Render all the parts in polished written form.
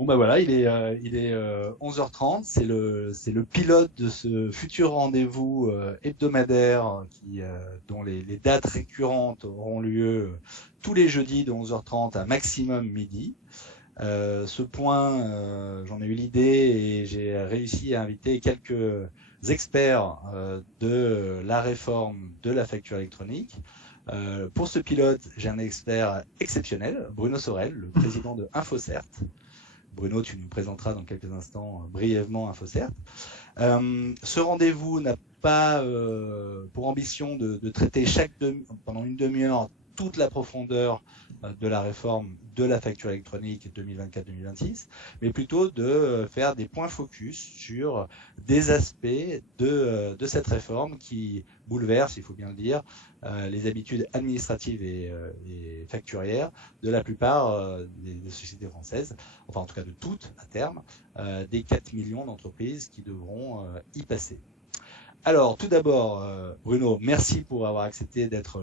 Bon bah voilà, il est 11h30, c'est le pilote de ce futur rendez-vous hebdomadaire dont les dates récurrentes auront lieu tous les jeudis de 11h30 à maximum midi. Ce point, j'en ai eu l'idée et j'ai réussi à inviter quelques experts de la réforme de la facture électronique. Pour ce pilote, j'ai un expert exceptionnel, Bruno Sorel, le président de InfoCert. Bruno, tu nous présenteras dans quelques instants brièvement InfoCert. Ce rendez-vous n'a pas pour ambition de traiter pendant une demi-heure toute la profondeur de la réforme de la facture électronique 2024-2026, mais plutôt de faire des points focus sur des aspects de cette réforme qui bouleverse, il faut bien le dire, les habitudes administratives et facturières de la plupart des sociétés françaises, enfin en tout cas de toutes à terme, des 4 millions d'entreprises qui devront y passer. Alors tout d'abord, Bruno, merci pour avoir accepté d'être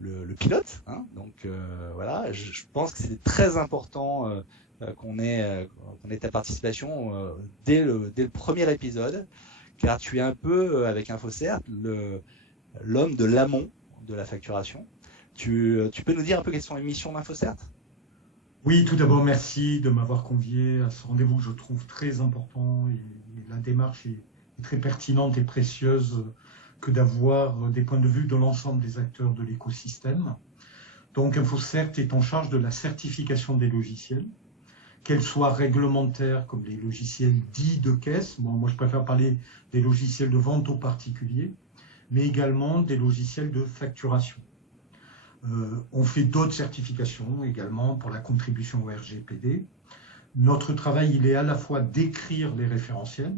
le pilote, hein. Donc voilà, je pense que c'est très important qu'on ait ta participation dès le premier épisode, car tu es un peu, avec InfoCert, l'homme de l'amont de la facturation. Tu peux nous dire un peu quelles sont les missions d'InfoCert ? Oui, tout d'abord, merci de m'avoir convié à ce rendez-vous que je trouve très important et la démarche est très pertinente et précieuse que d'avoir des points de vue de l'ensemble des acteurs de l'écosystème. Donc, InfoCert est en charge de la certification des logiciels, qu'elles soient réglementaires comme les logiciels dits de caisse. Bon, moi, je préfère parler des logiciels de vente aux particuliers, mais également des logiciels de facturation. On fait d'autres certifications également pour la contribution au RGPD. Notre travail, il est à la fois d'écrire les référentiels,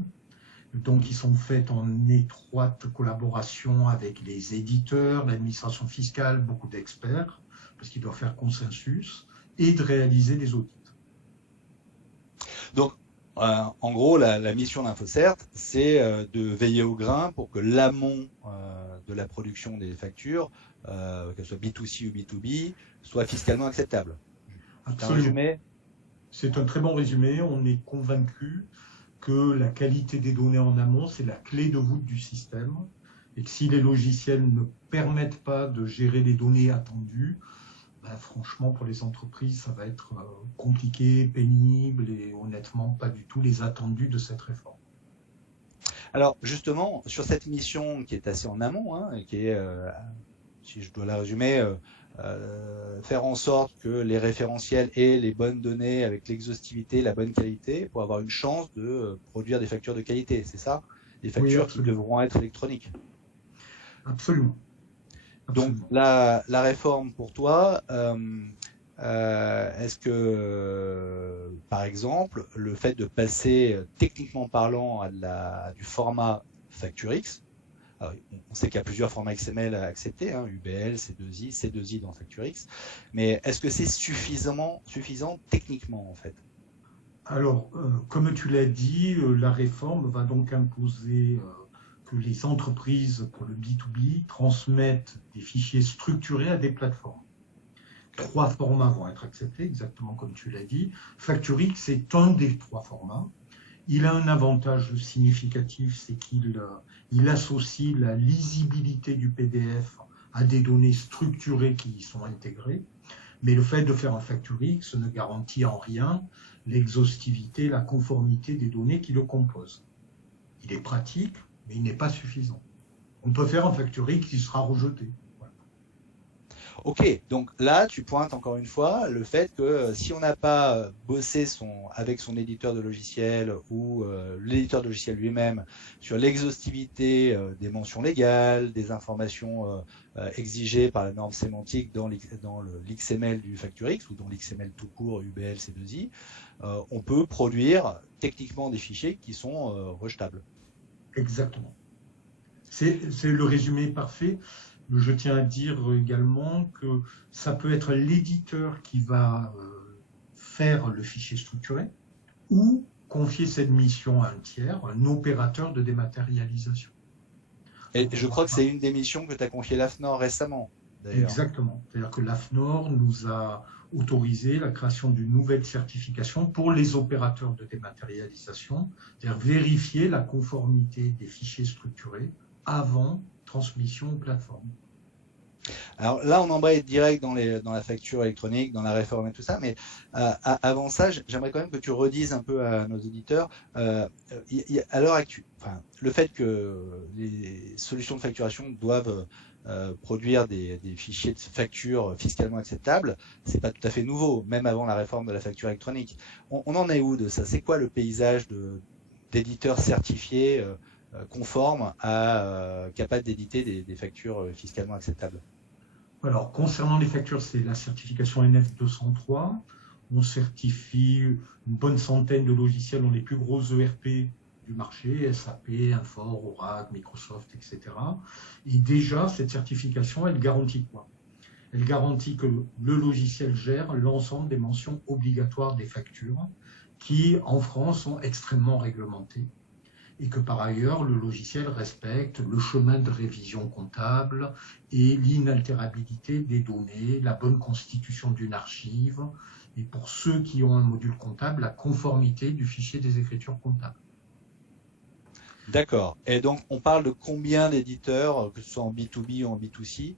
donc ils sont faits en étroite collaboration avec les éditeurs, l'administration fiscale, beaucoup d'experts, parce qu'ils doivent faire consensus, et de réaliser des audits. Donc, en gros, la mission d'InfoCert, c'est de veiller au grain pour que l'amont de la production des factures, qu'elles soient B2C ou B2B, soit fiscalement acceptable. Absolument. C'est un très bon résumé. On est convaincu que la qualité des données en amont, c'est la clé de voûte du système, et que si les logiciels ne permettent pas de gérer les données attendues, franchement, pour les entreprises, ça va être compliqué, pénible et honnêtement pas du tout les attendus de cette réforme. Alors justement, sur cette mission qui est assez en amont, hein, et qui est, si je dois la résumer, faire en sorte que les référentiels aient les bonnes données avec l'exhaustivité, la bonne qualité, pour avoir une chance de produire des factures de qualité, c'est ça ? Des factures qui devront être électroniques. Absolument. Donc la réforme pour toi, est-ce que, par exemple, le fait de passer techniquement parlant à du format FactureX, on sait qu'il y a plusieurs formats XML à accepter, hein, UBL, C2I, C2I dans FactureX, mais est-ce que c'est suffisant techniquement en fait ? Alors, comme tu l'as dit, la réforme va donc imposer que les entreprises pour le B2B transmettent des fichiers structurés à des plateformes. 3 formats vont être acceptés, exactement comme tu l'as dit. FactureX est un des 3 formats. Il a un avantage significatif, c'est qu'il associe la lisibilité du PDF à des données structurées qui y sont intégrées. Mais le fait de faire un FactureX ne garantit en rien l'exhaustivité, la conformité des données qui le composent. Il est pratique, mais il n'est pas suffisant. On peut faire un FactureX qui sera rejeté. Ok, donc là, tu pointes encore une fois le fait que si on n'a pas bossé avec son éditeur de logiciel ou l'éditeur de logiciel lui-même sur l'exhaustivité des mentions légales, des informations exigées par la norme sémantique dans l'XML du FactureX ou dans l'XML tout court UBL C2I, on peut produire techniquement des fichiers qui sont rejetables. Exactement. C'est le résumé parfait. Je tiens à dire également que ça peut être l'éditeur qui va faire le fichier structuré ou confier cette mission à un tiers, un opérateur de dématérialisation. Et je crois que c'est une des missions que tu as confiée l'AFNOR récemment. d'ailleurs. Exactement. C'est-à-dire que l'AFNOR nous a autorisé la création d'une nouvelle certification pour les opérateurs de dématérialisation, c'est-à-dire vérifier la conformité des fichiers structurés avant transmission aux plateformes. Alors là, on embraye direct dans la facture électronique, dans la réforme et tout ça, mais avant ça, j'aimerais quand même que tu redises un peu à nos auditeurs, à l'heure actuelle, enfin, le fait que les solutions de facturation doivent produire des fichiers de facture fiscalement acceptables, c'est pas tout à fait nouveau, même avant la réforme de la facture électronique. On en est où de ça? C'est quoi le paysage d'éditeurs certifiés conformes capables d'éditer des factures fiscalement acceptables? Alors, concernant les factures, c'est la certification NF 203. On certifie une bonne centaine de logiciels dans les plus gros ERP du marché, SAP, Infor, Oracle, Microsoft, etc. Et déjà, cette certification, elle garantit quoi? Elle garantit que le logiciel gère l'ensemble des mentions obligatoires des factures qui, en France, sont extrêmement réglementées. Et que par ailleurs, le logiciel respecte le chemin de révision comptable et l'inaltérabilité des données, la bonne constitution d'une archive, et pour ceux qui ont un module comptable, la conformité du fichier des écritures comptables. D'accord. Et donc, on parle de combien d'éditeurs, que ce soit en B2B ou en B2C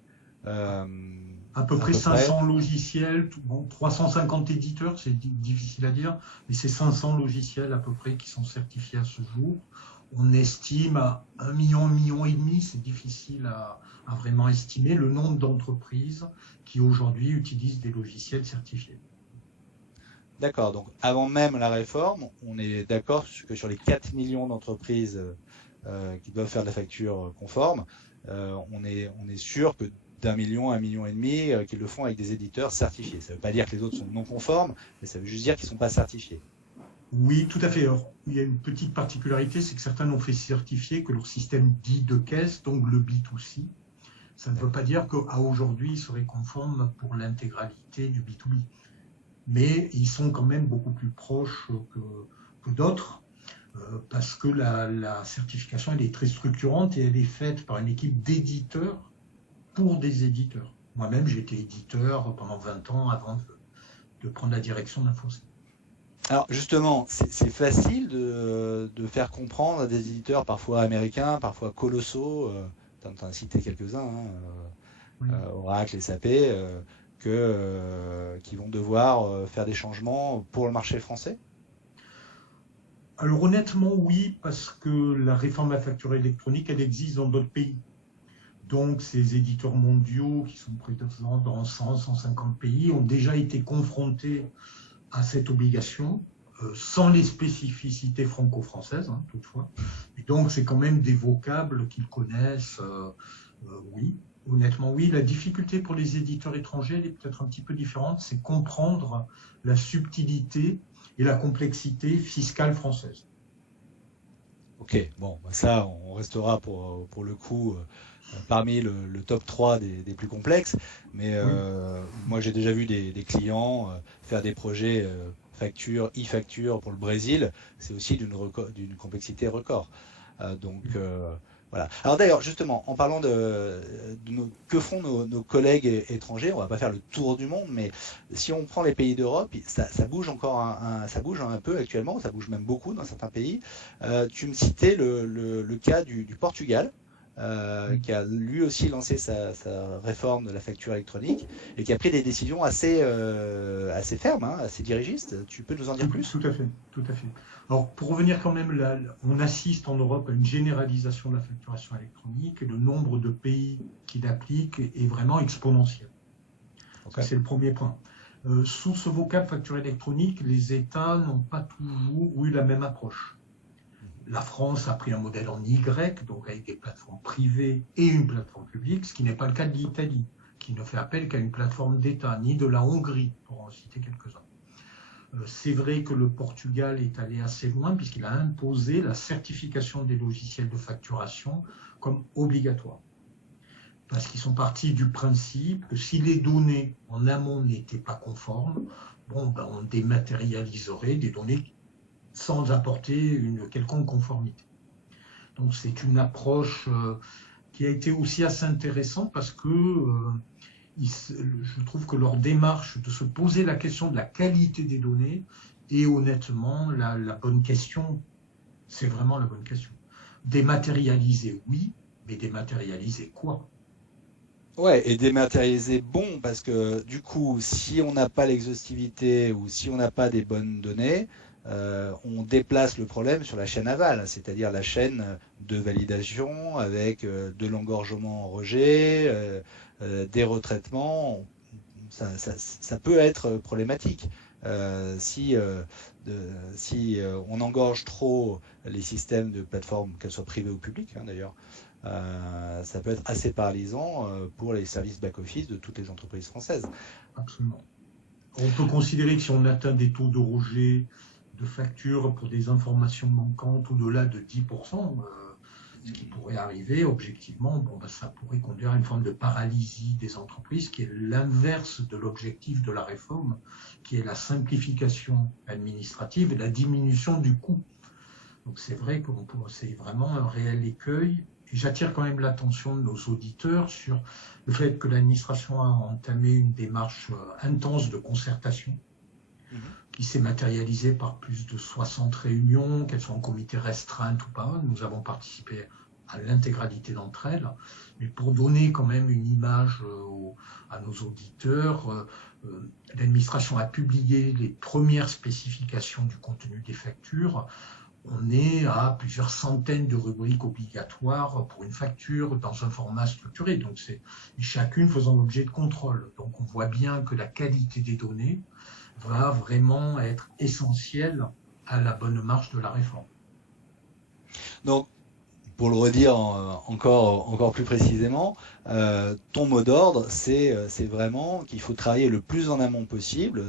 à peu près 500 logiciels, bon, 350 éditeurs, c'est difficile à dire, mais c'est 500 logiciels à peu près qui sont certifiés à ce jour. On estime à 1 million et demi, c'est difficile à vraiment estimer le nombre d'entreprises qui aujourd'hui utilisent des logiciels certifiés. D'accord, donc avant même la réforme, on est d'accord que sur les 4 millions d'entreprises qui doivent faire de la facture conforme, on est sûr que d'1 million, 1,5 million qu'ils le font avec des éditeurs certifiés. Ça ne veut pas dire que les autres sont non conformes, mais ça veut juste dire qu'ils ne sont pas certifiés. Oui, tout à fait. Alors, il y a une petite particularité, c'est que certains n'ont fait certifier que leur système dit de caisse, donc le B2C. Ça ne veut pas dire qu'à aujourd'hui, ils seraient conformes pour l'intégralité du B2B. Mais ils sont quand même beaucoup plus proches que d'autres, parce que la certification, elle est très structurante et elle est faite par une équipe d'éditeurs pour des éditeurs. Moi-même, j'ai été éditeur pendant 20 ans avant de prendre la direction d'Infoset. Alors justement, c'est facile de faire comprendre à des éditeurs parfois américains, parfois colossaux, tu en as cité quelques-uns, hein, oui. Oracle, SAP, qui vont devoir faire des changements pour le marché français? Alors honnêtement, oui, parce que la réforme de la facture électronique, elle existe dans d'autres pays. Donc ces éditeurs mondiaux qui sont présents dans 100, 150 pays ont déjà été confrontés à cette obligation, sans les spécificités franco-françaises, hein, toutefois. Et donc c'est quand même des vocables qu'ils connaissent, oui. Honnêtement, oui. La difficulté pour les éditeurs étrangers, elle est peut-être un petit peu différente, c'est comprendre la subtilité et la complexité fiscale française. Ok, bon, ça, on restera pour le coup parmi le top 3 des plus complexes, mais oui. Moi j'ai déjà vu des clients faire des projets facture, e-facture pour le Brésil, c'est aussi d'une complexité record. Voilà. Alors d'ailleurs, justement, en parlant que font nos collègues étrangers, on va pas faire le tour du monde, mais si on prend les pays d'Europe, ça bouge encore ça bouge un peu actuellement, ça bouge même beaucoup dans certains pays. Tu me citais le cas du Portugal, qui a lui aussi lancé sa réforme de la facture électronique et qui a pris des décisions assez fermes, hein, assez dirigistes. Tu peux nous en dire plus? Tout à fait, tout à fait. Alors, pour revenir quand même, là, on assiste en Europe à une généralisation de la facturation électronique et le nombre de pays qui l'appliquent est vraiment exponentiel. Okay. Ça, c'est le premier point. Sous ce vocable facture électronique, les États n'ont pas toujours eu la même approche. La France a pris un modèle en Y, donc avec des plateformes privées et une plateforme publique, ce qui n'est pas le cas de l'Italie, qui ne fait appel qu'à une plateforme d'État, ni de la Hongrie, pour en citer quelques-uns. C'est vrai que le Portugal est allé assez loin puisqu'il a imposé la certification des logiciels de facturation comme obligatoire. Parce qu'ils sont partis du principe que si les données en amont n'étaient pas conformes, on dématérialiserait des données sans apporter une quelconque conformité. Donc c'est une approche qui a été aussi assez intéressante parce que je trouve que leur démarche de se poser la question de la qualité des données est honnêtement la bonne question. C'est vraiment la bonne question. Dématérialiser, oui, mais dématérialiser quoi? Ouais, et dématérialiser bon, parce que du coup, si on n'a pas l'exhaustivité ou si on n'a pas des bonnes données, on déplace le problème sur la chaîne aval, c'est-à-dire la chaîne de validation avec de l'engorgement en rejet, des retraitements. Ça peut être problématique. Si on engorge trop les systèmes de plateformes, qu'elles soient privées ou publiques d'ailleurs, ça peut être assez paralysant pour les services back-office de toutes les entreprises françaises. Absolument. On peut considérer que si on atteint des taux de rejet de factures pour des informations manquantes au-delà de 10%, ce qui pourrait arriver objectivement, ça pourrait conduire à une forme de paralysie des entreprises qui est l'inverse de l'objectif de la réforme, qui est la simplification administrative et la diminution du coût. Donc c'est vrai que c'est vraiment un réel écueil. Et j'attire quand même l'attention de nos auditeurs sur le fait que l'administration a entamé une démarche intense de concertation qui s'est matérialisée par plus de 60 réunions, qu'elles soient en comité restreint ou pas. Nous avons participé à l'intégralité d'entre elles. Mais pour donner quand même une image à nos auditeurs, l'administration a publié les premières spécifications du contenu des factures. On est à plusieurs centaines de rubriques obligatoires pour une facture dans un format structuré. Donc chacune faisant l'objet de contrôle. Donc on voit bien que la qualité des données va vraiment être essentielle à la bonne marche de la réforme. Donc, pour le redire encore plus précisément, ton mot d'ordre, c'est vraiment qu'il faut travailler le plus en amont possible,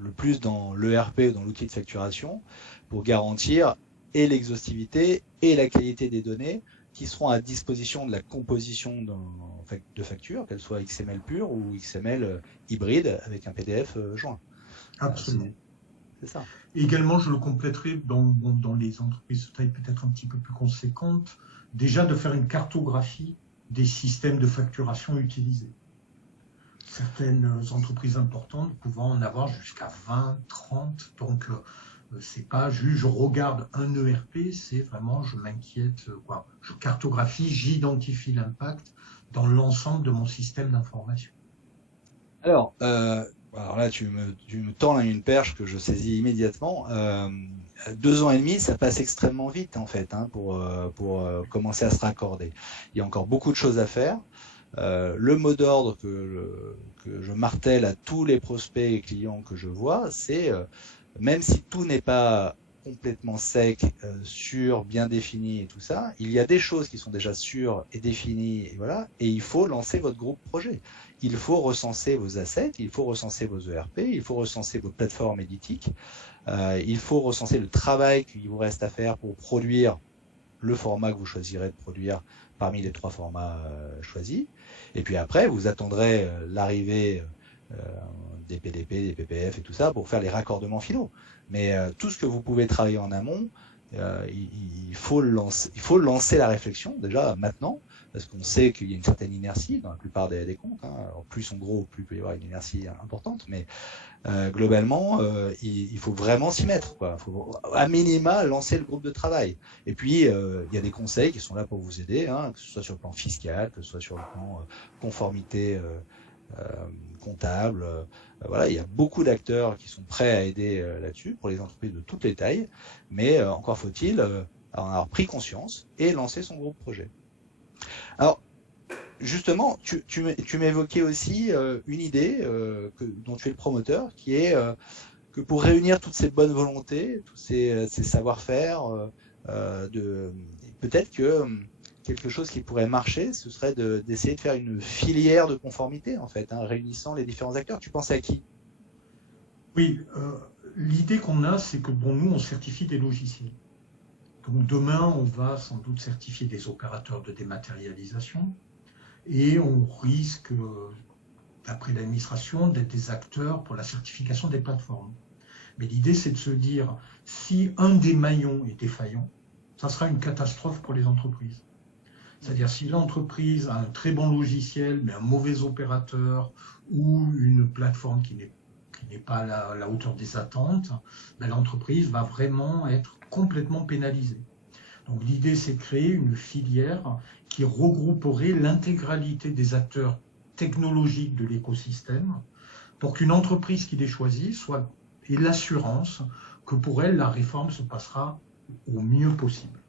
le plus dans l'ERP, dans l'outil de facturation, pour garantir et l'exhaustivité et la qualité des données qui seront à disposition de la composition de factures, qu'elles soient XML pure ou XML hybride avec un PDF joint. Absolument. C'est ça. Également, je le compléterai dans les entreprises de taille peut-être un petit peu plus conséquente, déjà de faire une cartographie des systèmes de facturation utilisés. Certaines entreprises importantes pouvant en avoir jusqu'à 20, 30, donc c'est pas juste je regarde un ERP, c'est vraiment je m'inquiète, je cartographie, j'identifie l'impact dans l'ensemble de mon système d'information. Alors là, tu me tends une perche que je saisis immédiatement. 2 ans et demi, ça passe extrêmement vite en fait, pour commencer à se raccorder. Il y a encore beaucoup de choses à faire. Le mot d'ordre que je martèle à tous les prospects et clients que je vois, c'est même si tout n'est pas complètement sec, sûr, bien défini et tout ça, il y a des choses qui sont déjà sûres et définies, et voilà, et il faut lancer votre groupe projet. Il faut recenser vos assets, il faut recenser vos ERP, il faut recenser vos plateformes éditiques, il faut recenser le travail qu'il vous reste à faire pour produire le format que vous choisirez de produire parmi les 3 formats choisis. Et puis après, vous attendrez l'arrivée des PDP, des PPF et tout ça pour faire les raccordements finaux. Mais tout ce que vous pouvez travailler en amont, il faut lancer la réflexion déjà maintenant, parce qu'on sait qu'il y a une certaine inertie dans la plupart des comptes. Alors, plus ils sont gros, plus il peut y avoir une inertie importante, mais globalement, il faut vraiment s'y mettre, quoi. Il faut à minima lancer le groupe de travail. Et puis, il y a des conseils qui sont là pour vous aider, que ce soit sur le plan fiscal, que ce soit sur le plan conformité comptable. Voilà, il y a beaucoup d'acteurs qui sont prêts à aider là-dessus pour les entreprises de toutes les tailles, mais encore faut-il en avoir pris conscience et lancer son groupe projet. Alors, justement, tu m'évoquais aussi une idée dont tu es le promoteur, qui est que pour réunir toutes ces bonnes volontés, tous ces savoir-faire, peut-être que quelque chose qui pourrait marcher, ce serait d'essayer de faire une filière de conformité, en fait, réunissant les différents acteurs. Tu penses à qui? Oui, l'idée qu'on a, c'est que nous, on certifie des logiciels. Donc demain, on va sans doute certifier des opérateurs de dématérialisation et on risque, d'après l'administration, d'être des acteurs pour la certification des plateformes. Mais l'idée, c'est de se dire, si un des maillons est défaillant, ça sera une catastrophe pour les entreprises. C'est-à-dire si l'entreprise a un très bon logiciel, mais un mauvais opérateur ou une plateforme qui n'est pas à la hauteur des attentes, ben, l'entreprise va vraiment être complètement pénalisée. Donc l'idée, c'est de créer une filière qui regrouperait l'intégralité des acteurs technologiques de l'écosystème pour qu'une entreprise qui les choisit ait l'assurance que pour elle, la réforme se passera au mieux possible.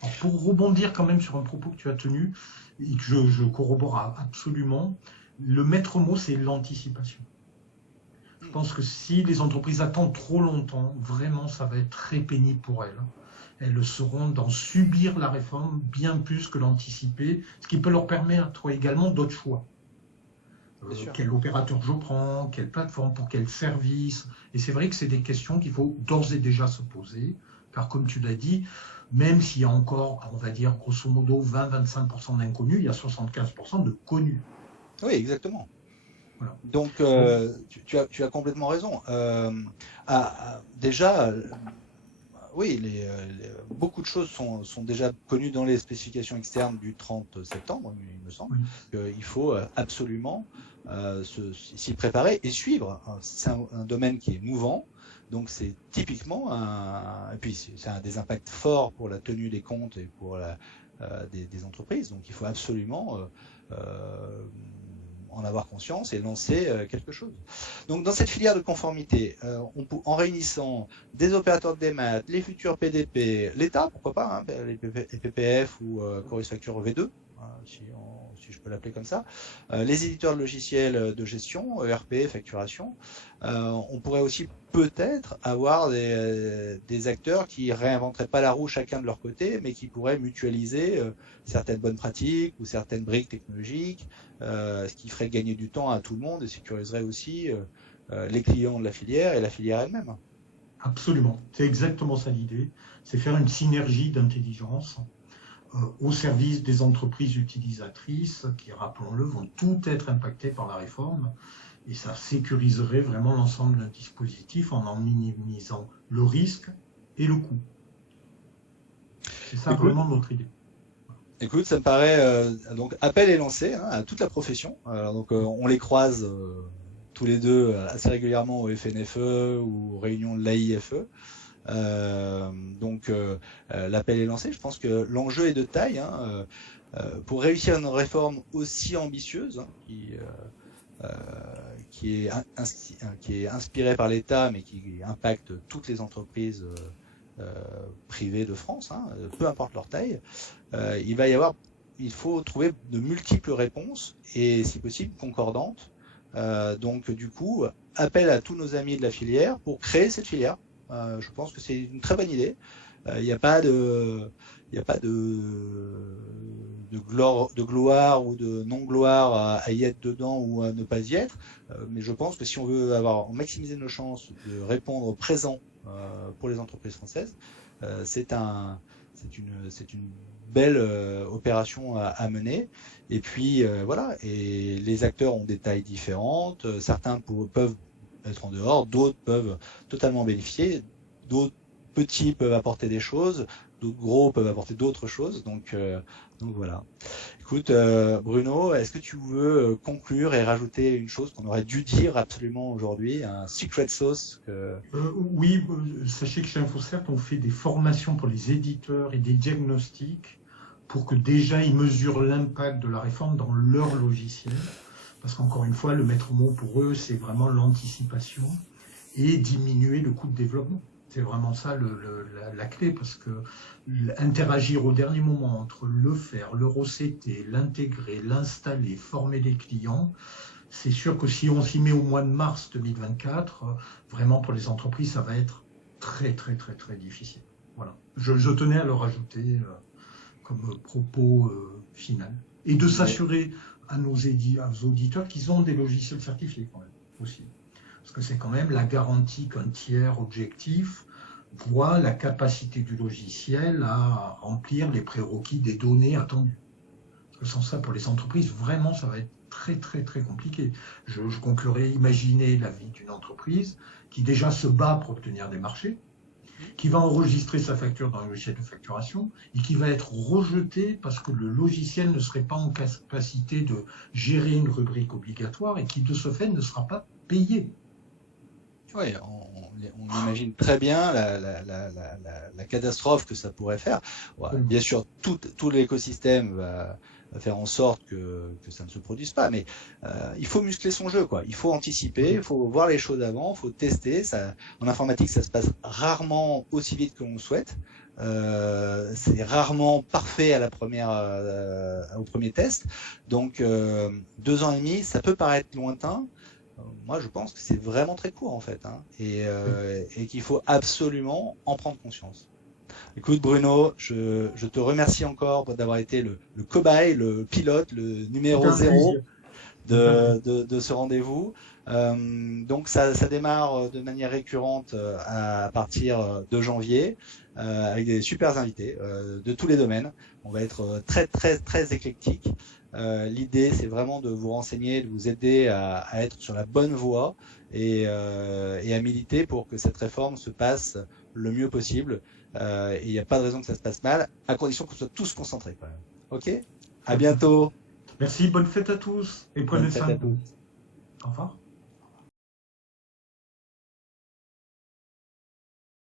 Alors pour rebondir quand même sur un propos que tu as tenu, et que je corrobore absolument, le maître mot, c'est l'anticipation. Je pense que si les entreprises attendent trop longtemps, vraiment, ça va être très pénible pour elles. Elles seront dans subir la réforme bien plus que l'anticiper, ce qui peut leur permettre également d'autres choix. Quel opérateur je prends, quelle plateforme, pour quel service. Et c'est vrai que c'est des questions qu'il faut d'ores et déjà se poser, car comme tu l'as dit, même s'il y a encore, on va dire, grosso modo, 20-25% d'inconnus, il y a 75% de connus. Oui, exactement. Voilà. Donc, tu as complètement raison. Déjà, oui, beaucoup de choses sont déjà connues dans les spécifications externes du 30 septembre, il me semble. Oui. Il faut absolument s'y préparer et suivre. C'est un domaine qui est mouvant, donc c'est typiquement et puis c'est un des impacts forts pour la tenue des comptes et pour des entreprises. Donc il faut absolument en avoir conscience et lancer quelque chose. Donc dans cette filière de conformité, en réunissant des opérateurs de démat, les futurs PDP, l'État, pourquoi pas, hein, les PPF ou Chorus Facture V2, hein, si je peux l'appeler comme ça, les éditeurs de logiciels de gestion, ERP, facturation, on pourrait aussi peut-être avoir des acteurs qui réinventeraient pas la roue chacun de leur côté, mais qui pourraient mutualiser certaines bonnes pratiques ou certaines briques technologiques, ce qui ferait gagner du temps à tout le monde et sécuriserait aussi les clients de la filière et la filière elle-même. Absolument, c'est exactement ça l'idée, c'est faire une synergie d'intelligence au service des entreprises utilisatrices qui, rappelons-le, vont toutes être impactées par la réforme, et ça sécuriserait vraiment l'ensemble d'un dispositif en minimisant le risque et le coût. C'est ça vraiment notre idée. Écoute, ça me paraît donc appel est lancé hein, à toute la profession. Donc on les croise tous les deux assez régulièrement au FNFE ou aux réunions de l'AIFE. Donc l'appel est lancé. Je pense que l'enjeu est de taille hein, pour réussir une réforme aussi ambitieuse hein, qui est inspirée par l'État mais qui impacte toutes les entreprises privées de France, hein, peu importe leur taille. Il faut trouver de multiples réponses et si possible concordantes. Donc du coup, appel à tous nos amis de la filière pour créer cette filière. Je pense que c'est une très bonne idée. Il n'y a pas de gloire ou de non-gloire à y être dedans ou à ne pas y être. Mais je pense que si on veut maximiser nos chances de répondre présent pour les entreprises françaises, c'est une belle opération à mener. Et puis voilà. Et les acteurs ont des tailles différentes. Certains peuvent être en dehors, d'autres peuvent totalement bénéficier, d'autres petits peuvent apporter des choses, d'autres gros peuvent apporter d'autres choses. Donc voilà. Écoute, Bruno, est-ce que tu veux conclure et rajouter une chose qu'on aurait dû dire absolument aujourd'hui, un secret sauce Oui, sachez que chez InfoCert, on fait des formations pour les éditeurs et des diagnostics pour que déjà ils mesurent l'impact de la réforme dans leur logiciel. Parce qu'encore une fois, le maître mot pour eux, c'est vraiment l'anticipation et diminuer le coût de développement. C'est vraiment ça la clé, parce que interagir au dernier moment entre le faire, le recéter, l'intégrer, l'installer, former les clients, c'est sûr que si on s'y met au mois de mars 2024, vraiment pour les entreprises, ça va être très très très très difficile. Voilà. Je tenais à le rajouter comme propos final. Et de s'assurer à nos auditeurs qu'ils ont des logiciels certifiés quand même aussi. Parce que c'est quand même la garantie qu'un tiers objectif voit la capacité du logiciel à remplir les prérequis des données attendues. Parce que sans ça, pour les entreprises, vraiment, ça va être très très très compliqué. Je conclurai, imaginez la vie d'une entreprise qui déjà se bat pour obtenir des marchés, qui va enregistrer sa facture dans le logiciel de facturation et qui va être rejeté parce que le logiciel ne serait pas en capacité de gérer une rubrique obligatoire et qui, de ce fait, ne sera pas payé. Oui, on imagine très bien la catastrophe que ça pourrait faire. Ouais, bien sûr, tout l'écosystème va faire en sorte que ça ne se produise pas, mais il faut muscler son jeu, quoi. Il faut anticiper, il faut voir les choses avant, il faut tester. Ça, en informatique, ça se passe rarement aussi vite que l'on le souhaite. C'est rarement parfait à la première, au premier test. Donc 2 ans et demi, ça peut paraître lointain. Moi, je pense que c'est vraiment très court en fait, hein, et qu'il faut absolument en prendre conscience. Écoute Bruno, je te remercie encore d'avoir été le cobaye, le pilote, le numéro 0 de ce rendez-vous. Donc ça démarre de manière récurrente à partir de janvier avec des super invités de tous les domaines. On va être très éclectique. L'idée, c'est vraiment de vous renseigner, de vous aider à être sur la bonne voie et à militer pour que cette réforme se passe le mieux possible. Et il n'y a pas de raison que ça se passe mal, à condition qu'on soit tous concentrés quand même. Ok ? À bientôt. Merci, bonne fête à tous et prenez soin de vous. Au revoir.